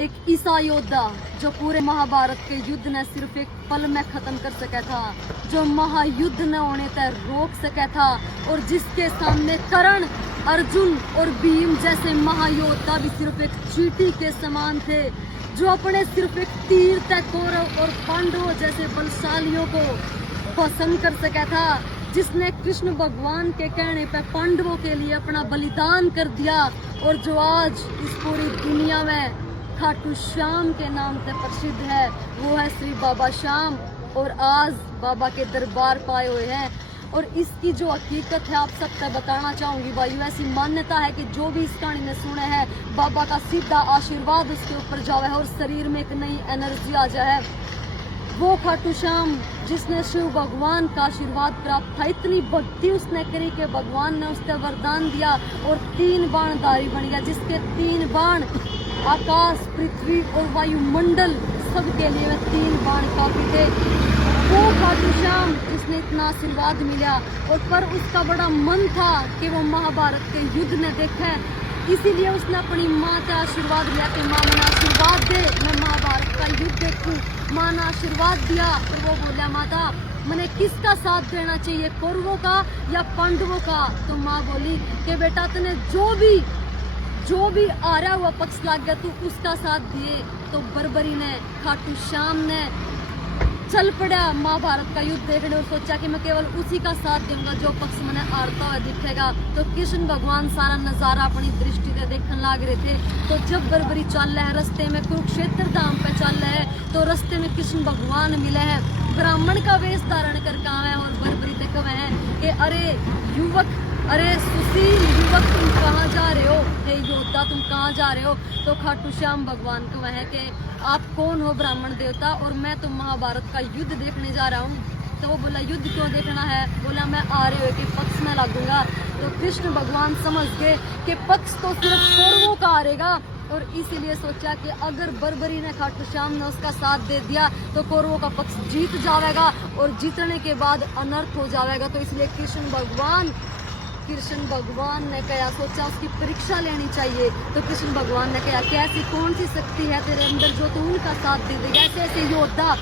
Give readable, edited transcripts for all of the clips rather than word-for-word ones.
एक ईसा योद्धा जो पूरे महाभारत के युद्ध ने सिर्फ एक पल में खत्म कर सका था, जो महायुद्ध न होने तक रोक सका था, और जिसके सामने कर्ण, अर्जुन और भीम जैसे महायोद्धा भी सिर्फ एक चींटी के समान थे, जो अपने सिर्फ एक तीर तक कौरव और पांडवों जैसे बलशालियों को पसंद कर सका था, जिसने कृष्ण भगवान के कहने पर पांडवों के लिए अपना बलिदान कर दिया, और जो आज इस पूरी दुनिया में खाटू श्याम के नाम से प्रसिद्ध है, वो है श्री बाबा श्याम। और आज बाबा के दरबार पाए हुए हैं, और इसकी जो हकीकत है आप सब तक बताना चाहूंगी भाई। ऐसी मान्यता है कि जो भी इस कहानी में सुने हैं, बाबा का सीधा आशीर्वाद उसके ऊपर जावे है और शरीर में एक नई एनर्जी आ जाए। वो खाटू श्याम जिसने शिव भगवान का आशीर्वाद प्राप्त था, इतनी भक्ति उसने करी कि भगवान ने उसको वरदान दिया और 3 बाणधारी बन गया, जिसके 3 बाण आकाश, पृथ्वी और वायुमंडल सबके लिए 3 बाण काफी थे। वो खाटू श्याम जिसने इतना आशीर्वाद मिला, और पर उसका बड़ा मन था कि वो महाभारत के युद्ध में देखे, इसीलिए उसने अपनी माँ का आशीर्वाद लिया कि माँ मुझे आशीर्वाद दे, मैं महाभारत का युद्ध देखूं। माँ ने आशीर्वाद दिया, और वो बोला माता मैंने किसका साथ देना चाहिए, कौरवों का या पांडवों का? तो माँ बोली कि बेटा तने जो भी आ रहा हुआ पक्ष लग गया, तू उसका साथ दिए। तो बर्बरी ने, खाटू श्याम ने चल पड़ा महाभारत का युद्ध देखने, और सोचा कि मैं केवल उसी का साथ दूंगा जो पक्ष मैंने हारता हुआ दिखेगा। तो कृष्ण भगवान सारा नजारा अपनी दृष्टि से देखने लग रहे थे। तो जब बर्बरी चल रहा है रास्ते में, कुरुक्षेत्र धाम पे चल रहा है, तो रास्ते में कृष्ण भगवान मिले हैं, ब्राह्मण का वेश धारण कर कहा है, और बर्बरी तक है कि अरे युवक, अरे सुशील युवक, तुम कहाँ जा रहे हो? हे योद्धा तुम कहाँ जा रहे हो? तो खाटू श्याम भगवान को है कि आप कौन हो ब्राह्मण देवता? और मैं तो महाभारत का युद्ध देखने जा रहा हूँ। तो वो बोला युद्ध क्यों देखना है? बोला मैं आ रहे हो के पक्ष में लगूंगा। तो कृष्ण भगवान समझ गए कि पक्ष तो सिर्फ कौरवों का हारेगा, और इसीलिए सोचा कि अगर बर्बरी ने, खाटू श्याम ने उसका साथ दे दिया तो कौरवों का पक्ष जीत जाएगा, और जीतने के बाद अनर्थ हो जाएगा। तो इसलिए कृष्ण भगवान ने कहा, सोचा उसकी परीक्षा लेनी चाहिए। तो कृष्ण भगवान ने कहा कि ऐसी कौन सी शक्ति है तेरे अंदर जो तू उनका साथ दे देगा? ऐसे ऐसे योद्धा,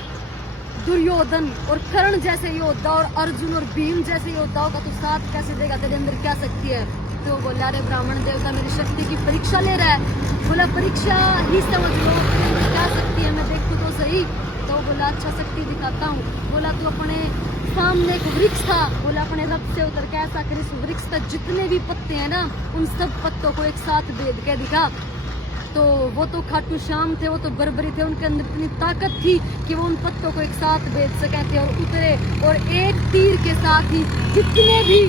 दुर्योधन और कर्ण जैसे योद्धा और अर्जुन और भीम जैसे योद्धाओं का तू साथ कैसे देगा? तेरे अंदर क्या शक्ति है? तो बोला अरे ब्राह्मण देवता मेरी शक्ति की परीक्षा ले रहा है। बोला परीक्षा ही समझ लो, क्या शक्ति है मैं देखूं तो सही। तो बोला अच्छा शक्ति दिखाता हूँ। बोला तू अपने सामने एक वृक्ष था, बोला अपने रथ से उतर के ऐसा कर इस वृक्ष तक जितने भी पत्ते हैं ना, उन सब पत्तों को एक साथ भेद के दिखा। तो वो तो खाटू श्याम थे, वो तो बर्बरी थे, उनके अंदर इतनी ताकत थी कि वो उन पत्तों को एक साथ भेद सके थे, और उतरे, और एक तीर के साथ ही जितने भी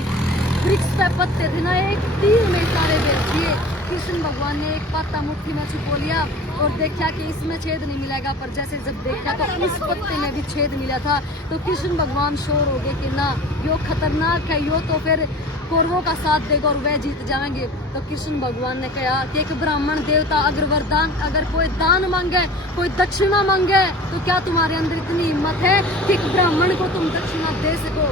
वृक्ष पे पत्ते थे ना, एक तीर में सारे भेद दिए। कृष्ण भगवान ने एक पत्ता मुट्ठी में छुपो लिया और देखा कि इसमें छेद नहीं मिलेगा, पर जैसे जब देखा तो उस पत्ते में भी छेद मिला था। तो कृष्ण भगवान शोर हो गए कि ना यो खतरनाक है, यो तो फिर कौरवों का साथ देगा और वह जीत जाएंगे। तो कृष्ण भगवान ने कहा कि एक ब्राह्मण देवता अगर वरदान, अगर कोई दान मांगे, कोई दक्षिणा मांगे, तो क्या तुम्हारे अंदर इतनी हिम्मत है कि एक ब्राह्मण को तुम दक्षिणा दे सको?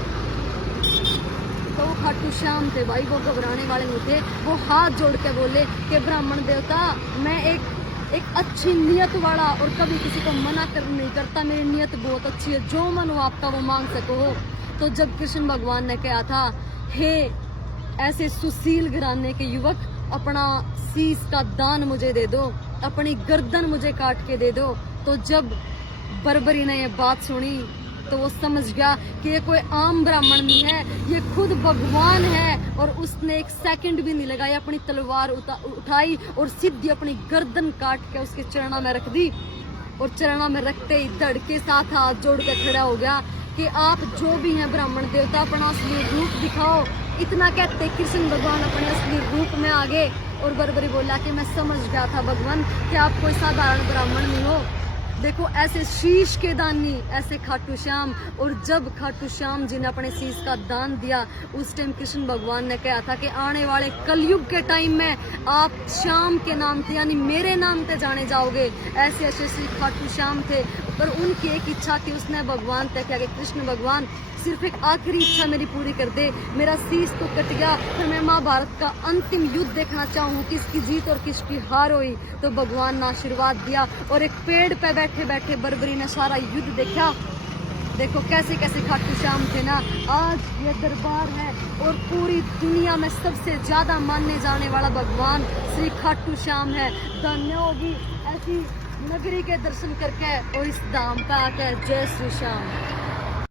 तो वो खाटू श्याम थे भाई, वो घबराने वाले नहीं थे। वो हाथ जोड़ के बोले कि ब्राह्मण देवता मैं एक अच्छी नियत वाला, और कभी किसी को मना नहीं करता, मेरी नियत बहुत अच्छी है, जो मन हो आपका वो मांग सको। तो जब कृष्ण भगवान ने कहा था हे ऐसे सुशील घराने के युवक, अपना शीश का दान मुझे दे दो, अपनी गर्दन मुझे काट के दे दो। तो जब बर्बरी ने ये बात सुनी तो वो समझ गया कि ये कोई आम ब्राह्मण नहीं है, ये खुद भगवान है। और उसने एक सेकंड भी नहीं लगाया, अपनी तलवार उठाई और सीधी अपनी गर्दन काट के उसके चरणों में रख दी, और चरणों में रखते ही धड़ के साथ हाथ जोड़ के खड़ा हो गया कि आप जो भी हैं ब्राह्मण देवता, अपना असली रूप दिखाओ। इतना कहते कृष्ण भगवान अपने असली रूप में आ गए, और बर्बरी बोला कि मैं समझ गया था भगवान कि आप कोई साधारण ब्राह्मण नहीं हो, देखो ऐसे शीश के दानी ऐसे खाटू श्याम। और जब खाटू श्याम जी ने अपने शीश का दान दिया उस टाइम कृष्ण भगवान ने कहा था कि आने वाले कलयुग के टाइम में आप श्याम के नाम से यानी मेरे नाम पे जाने जाओगे। ऐसे ऐसे श्री खाटू श्याम थे। पर उनकी एक इच्छा थी, उसने भगवान से कहा कि कृष्ण भगवान सिर्फ एक आखिरी इच्छा मेरी पूरी कर दे। मेरा शीश तो कट गया पर मैं महाभारत का अंतिम युद्ध देखना चाहूँ, किसकी जीत और किसकी हार हुई। तो भगवान ने आशीर्वाद दिया और एक पेड़ पे बैठे बैठे बर्बरी ने सारा युद्ध देखा। देखो कैसे कैसे खाटू श्याम थे ना। आज ये दरबार है और पूरी दुनिया में सबसे ज्यादा मानने जाने वाला भगवान श्री खाटू श्याम है। धन्य होगी ऐसी नगरी के दर्शन करके और इस धाम पे आकर। जय श्री श्याम।